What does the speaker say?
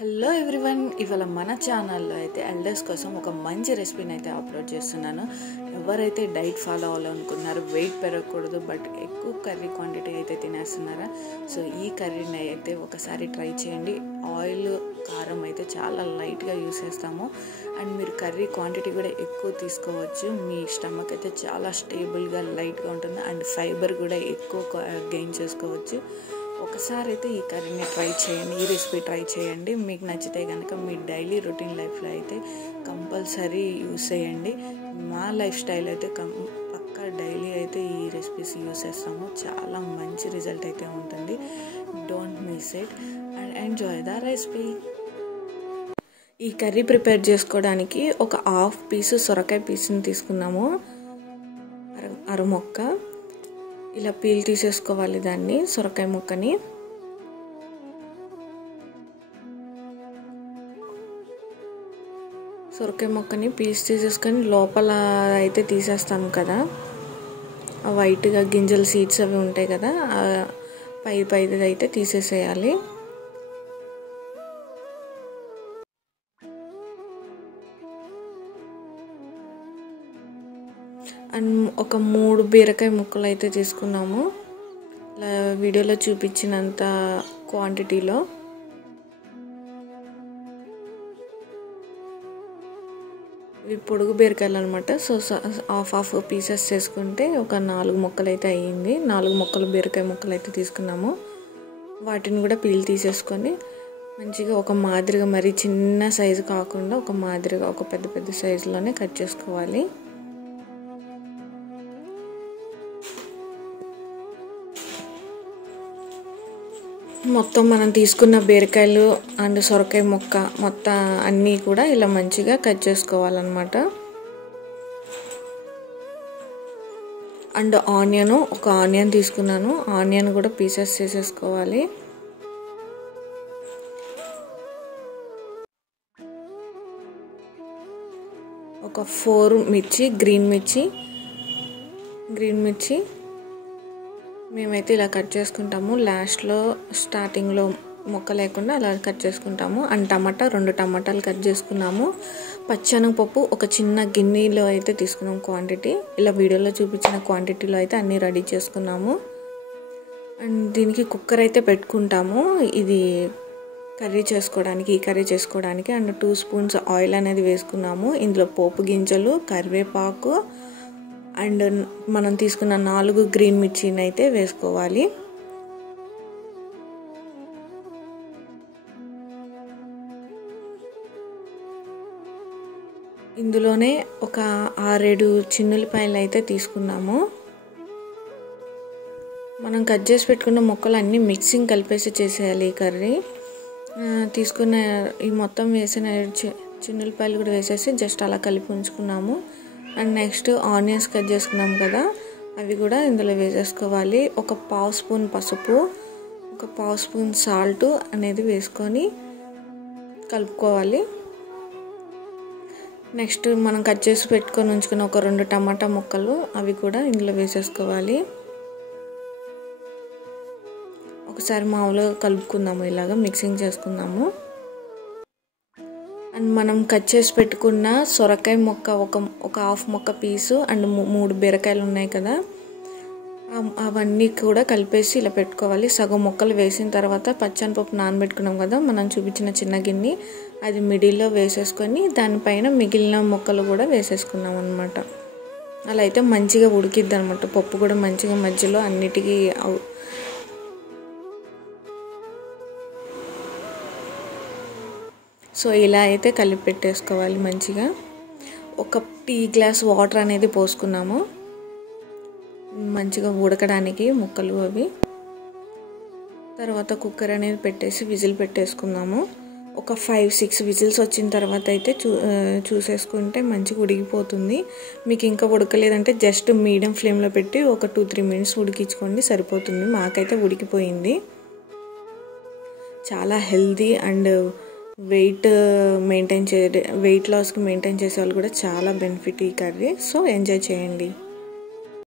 Hello everyone, ఇవాళ మన ఛానల్లో అయితే ఎల్డర్స్ కోసం ఒక మంచి రెసిపీని అయితే అప్లోడ్ చేస్తున్నాను. ఎవరైతే డైట్ ఫాలో అవ్వాలనుకున్నారో, వెయిట్ పెరగకూడదు బట్ ఎక్కువ కర్రీ క్వాంటిటీ అయితే తినేస్తున్నారా, సో ఈ కర్రీని అయితే ఒకసారి ట్రై చేయండి. ఆయిల్ కారం అయితే చాలా లైట్గా యూస్ చేస్తాము అండ్ మీరు కర్రీ క్వాంటిటీ కూడా ఎక్కువ తీసుకోవచ్చు. మీ స్టమక్ అయితే చాలా స్టేబుల్గా లైట్గా ఉంటుంది అండ్ ఫైబర్ కూడా ఎక్కువ గెయిన్ చేసుకోవచ్చు. ఒకసారి అయితే ఈ కర్రీని ట్రై చేయండి, ఈ రెసిపీ ట్రై చేయండి. మీకు నచ్చితే కనుక మీ డైలీ రొటీన్ లైఫ్లో అయితే కంపల్సరీ యూస్ చేయండి. మా లైఫ్ స్టైల్ అయితే పక్కా డైలీ అయితే ఈ రెసిపీస్ యూస్ చేస్తాము. చాలా మంచి రిజల్ట్ అయితే ఉంటుంది. Don't miss it and enjoy the recipe. ఈ కర్రీ ప్రిపేర్ చేసుకోవడానికి ఒక హాఫ్ పీసు సొరకాయ పీసుని తీసుకున్నాము, అరమొక్క. ఇలా పీల్ తీసేసుకోవాలి దాన్ని, సొరకాయ ముక్కని. సొరకాయ ముక్కని పీస్ తీసేసుకొని లోపల అయితే తీసేస్తాము కదా, వైట్గా గింజలు సీడ్స్ అవి ఉంటాయి కదా, పైది అయితే తీసేసేయాలి. అండ్ ఒక 3 బీరకాయ ముక్కలు అయితే తీసుకున్నాము, ఇలా వీడియోలో చూపించినంత క్వాంటిటీలో. ఇవి పొడుగు బీరకాయలు అనమాట. సో హాఫ్ పీసెస్ చేసుకుంటే ఒక 4 ముక్కలు అయితే అయ్యింది. 4 ముక్కలు బీరకాయ ముక్కలు అయితే తీసుకున్నాము. వాటిని కూడా పీల్ తీసేసుకొని మంచిగా ఒక మాదిరిగా, మరీ చిన్న సైజు కాకుండా ఒక మాదిరిగా, ఒక పెద్ద సైజులోనే కట్ చేసుకోవాలి. మొత్తం మనం తీసుకున్న బీరకాయలు అండ్ సొరకాయ ముక్క మొత్తం అన్నీ కూడా ఇలా మంచిగా కట్ చేసుకోవాలన్నమాట. అండ్ ఒక ఆనియన్ తీసుకున్నాను, ఆనియన్ కూడా పీసెస్ చేసేసుకోవాలి. ఒక 4 మిర్చి, గ్రీన్ మిర్చి మేమైతే ఇలా కట్ చేసుకుంటాము. లాస్ట్లో స్టార్టింగ్లో మొక్క లేకుండా అలా కట్ చేసుకుంటాము. అండ్ 2 టమాటాలు కట్ చేసుకున్నాము. పచ్చెనగపప్పు ఒక చిన్న గిన్నెలో అయితే తీసుకున్నాం క్వాంటిటీ. ఇలా వీడియోలో చూపించిన క్వాంటిటీలో అయితే అన్నీ రెడీ చేసుకున్నాము. అండ్ దీనికి కుక్కర్ అయితే పెట్టుకుంటాము, ఇది ఈ కర్రీ చేసుకోవడానికి. అండ్ 2 స్పూన్స్ ఆయిల్ అనేది వేసుకున్నాము. ఇందులో పోపు గింజలు, కరివేపాకు అండ్ మనం తీసుకున్న 4 గ్రీన్ మిర్చిని అయితే వేసుకోవాలి. ఇందులోనే ఒక 6-7 చిన్నులపాయలు అయితే తీసుకున్నాము. మనం కట్ చేసి పెట్టుకున్న ముక్కలు అన్నీ మిక్సింగ్ కలిపేసి చేసేయాలి ఈ కర్రీ. తీసుకున్న ఈ మొత్తం వేసిన చిన్నులపాయలు కూడా వేసేసి జస్ట్ అలా కలిపి ఉంచుకున్నాము. అండ్ నెక్స్ట్ ఆనియన్స్ కట్ చేసుకున్నాం కదా, అవి కూడా ఇందులో వేసేసుకోవాలి. ఒక 1/2 స్పూన్ పసుపు, ఒక 1/2 స్పూన్ సాల్ట్ అనేది వేసుకొని కలుపుకోవాలి. నెక్స్ట్ మనం కట్ చేసి పెట్టుకొని ఉంచుకున్న ఒక 2 టమాటా ముక్కలు, అవి కూడా ఇందులో వేసేసుకోవాలి. ఒకసారి మామూలుగా కలుపుకుందాము, ఇలాగా మిక్సింగ్ చేసుకుందాము. అండ్ మనం కట్ చేసి పెట్టుకున్న సొరకాయ ముక్క ఒక హాఫ్ ముక్క పీసు అండ్ 3 బీరకాయలు ఉన్నాయి కదా, అవన్నీ కూడా కలిపేసి ఇలా పెట్టుకోవాలి. సగం ముక్కలు వేసిన తర్వాత పచ్చెనపప్పు నానబెట్టుకున్నాం కదా మనం చూపించిన చిన్న గిన్నె, అది మిడిల్లో వేసేసుకొని దానిపైన మిగిలిన ముక్కలు కూడా వేసేసుకున్నాం అనమాట. అలా అయితే మంచిగా ఉడికిద్ది అనమాట. పప్పు కూడా మంచిగా మధ్యలో అన్నిటికీ సో ఇలా అయితే కలిపి పెట్టేసుకోవాలి మంచిగా. ఒక టీ గ్లాస్ వాటర్ అనేది పోసుకున్నాము మంచిగా ఉడకడానికి ముక్కలు అవి. తర్వాత కుక్కర్ అనేది పెట్టేసి విజిల్ పెట్టేసుకున్నాము. ఒక 5-6 విజిల్స్ వచ్చిన తర్వాత అయితే చూసేసుకుంటే మంచిగా ఉడికిపోతుంది. మీకు ఇంకా ఉడకలేదంటే జస్ట్ మీడియం ఫ్లేమ్లో పెట్టి ఒక 2-3 మినిట్స్ ఉడికించుకోండి, సరిపోతుంది. మాకైతే ఉడికిపోయింది. చాలా హెల్దీ అండ్ వెయిట్ లాస్కి మెయింటైన్ చేసే వాళ్ళు కూడా చాలా బెనిఫిట్ ఈ కర్రీ. సో ఎంజాయ్ చేయండి.